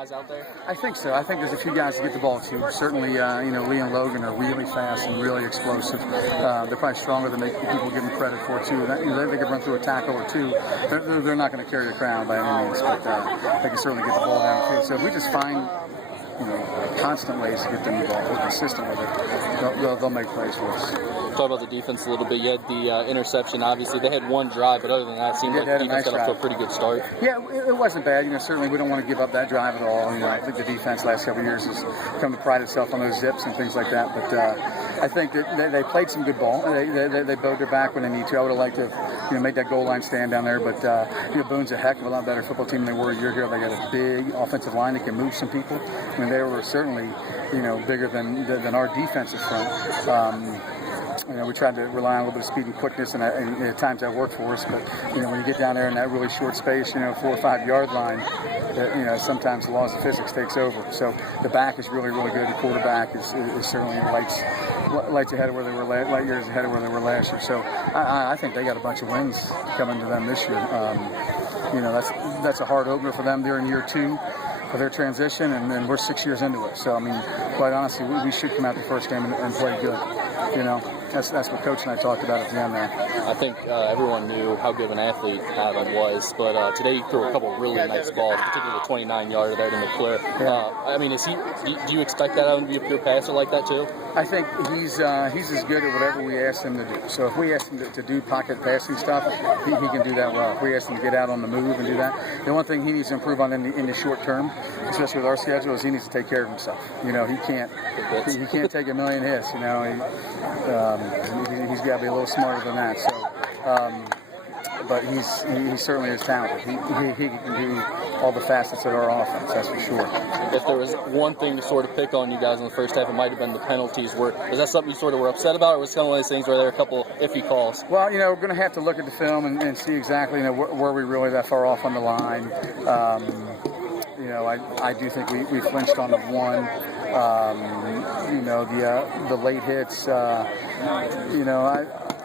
guys out there? I think so. I think there's a few guys to get the ball to. Certainly, Lee and Logan are really fast and really explosive. They're probably stronger than people give them credit for, too. They could run through a tackle or two. They're not going to carry the crown by any means, but they can certainly get the ball down the field. So if we just find constant ways to get them the ball, we're consistent with it, they'll make plays for us. Talk about the defense a little bit. You had the interception. Obviously, they had one drive, but other than that, it seemed like the defense got off to a pretty good start. Yeah, it wasn't bad. Certainly we don't want to give up that drive at all. I think the defense last couple of years has come to pride itself on those zips and things like that. But I think that they played some good ball. They bowed their back when they need to. I would have liked to have made that goal line stand down there. But Boone's a heck of a lot better football team than they were a year ago. They got a big offensive line that can move some people. They were certainly bigger than our defensive front. We tried to rely on a little bit of speed and quickness, and at times that worked for us. But when you get down there in that really short space, 4 or 5 yard line, sometimes the laws of physics takes over. So the back is really, really good. The quarterback is certainly lights ahead of where they were light years ahead of where they were last year. So I think they got a bunch of wins coming to them this year. That's a hard opener for them. They're in year 2 for their transition, and then we're 6 years into it. So quite honestly, we should come out the first game and play good. That's what Coach and I talked about at the end there. I think everyone knew how good of an athlete Adam was, but today he threw a couple of really nice balls, particularly the 29-yarder there to McClure. Yeah. Do you expect that Adam to be a pure passer like that too? I think he's as good at whatever we ask him to do. So if we ask him to do pocket passing stuff, he can do that well. If we ask him to get out on the move and do that, the one thing he needs to improve on in the short term, especially with our schedule, is he needs to take care of himself. He can't take a million hits. He's got to be a little smarter than that. So, but he certainly is talented. He can do all the facets of our offense, that's for sure. If there was one thing to sort of pick on you guys in the first half, it might have been the penalties. Was that something you sort of were upset about, or was it one of those things where there were a couple iffy calls? Well, we're going to have to look at the film and see exactly where we really that far off on the line. I do think we flinched on the one. The late hits.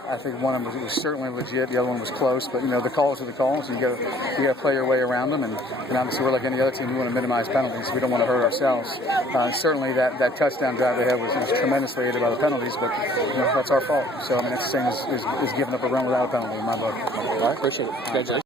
I think one of them was certainly legit. The other one was close, but the calls are the calls. You got to play your way around them, and obviously we're like any other team. We want to minimize penalties. We don't want to hurt ourselves. Certainly that touchdown drive they had was tremendously aided by the penalties, but that's our fault. So that's the same as giving up a run without a penalty in my book. All right, appreciate it. Congratulations.